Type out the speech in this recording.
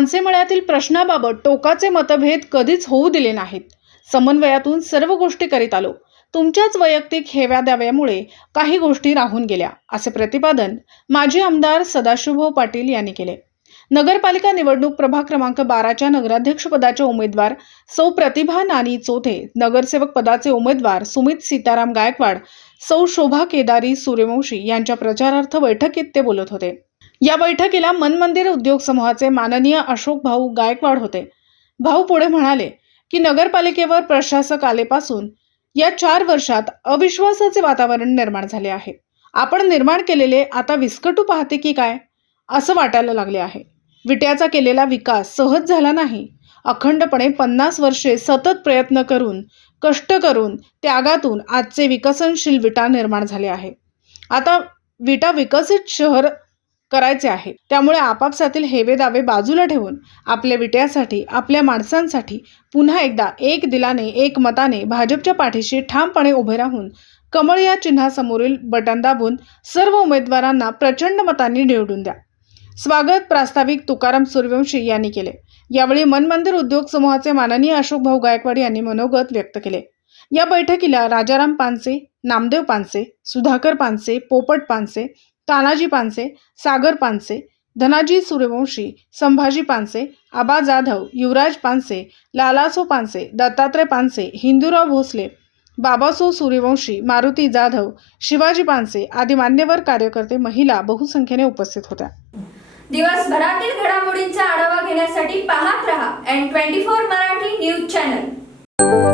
पानसेमळ्यातील प्रश्नाबाबत टोकाचे मतभेद कधीच होऊ दिले नाहीत. समन्वयातून सर्व गोष्टी करीत आलो. तुमच्याच वैयक्तिक हेव्या दाव्यामुळे काही गोष्टी राहून गेल्या असे प्रतिपादन माजी आमदार सदाशिवभाऊ पाटील यांनी केले. नगरपालिका निवडणूक प्रभाग क्रमांक बाराच्या नगराध्यक्षपदाचे उमेदवार सौ प्रतिभा नानी चोथे नगरसेवक पदाचे उमेदवार सुमित सीताराम गायकवाड सौ शोभा केदारी सूर्यवंशी यांच्या प्रचारार्थ बैठकीत ते बोलत होते. या बैठकीला मनमंदिर उद्योग समूहाचे माननीय अशोक भाऊ गायकवाड होते. भाऊ पुढे म्हणाले की नगरपालिकेवर प्रशासक आलेपासून या चार वर्षात अविश्वासाचे वातावरण निर्माण झाले आहे. आपण निर्माण केलेले आता विस्कटू पाहते की काय? असं वाटायला लागले आहे. विट्याचा केलेला विकास सहज झाला नाही. अखंडपणे पन्नास वर्षे सतत प्रयत्न करून कष्ट करून त्यागातून आजचे विकसनशील विटा निर्माण झाले आहे. आता विटा विकसित शहर करायचे आहे त्यामुळे आपापसातील हेवे दावे बाजूला ठेवून आपल्या विट्यासाठी आपल्या माणसांसाठी पुन्हा एकदा एक दिलाने एक मताने भाजपच्या पाठीशी ठामपणे उभे राहून कमळ या चिन्हासमोरील बटन दाबून सर्व उमेदवारांना प्रचंड मतांनी निवडून द्या. स्वागत प्रास्ताविक तुकाराम सूर्यवंशी यांनी केले. यावेळी मनमंदिर उद्योग समूहाचे माननीय अशोक भाऊ गायकवाड यांनी मनोगत व्यक्त केले. या बैठकीला राजाराम पानसे नामदेव पानसे सुधाकर पानसे पोपट पानसे तानाजी पानसे सागर पानसे धनाजी सूर्यवंशी संभाजी पानसे आबा जाधव युवराज पानसे लालासो पानसे दत्तात्रय पानसे हिंदूराव भोसले बाबासो सूर्यवंशी मारुती जाधव शिवाजी पानसे आदी मान्यवर कार्यकर्ते महिला बहुसंख्येने उपस्थित होत्या. दिवसभरातील घडामोडींचा आढावा घेण्यासाठी पाहत रहा N twenty four Marathi news channel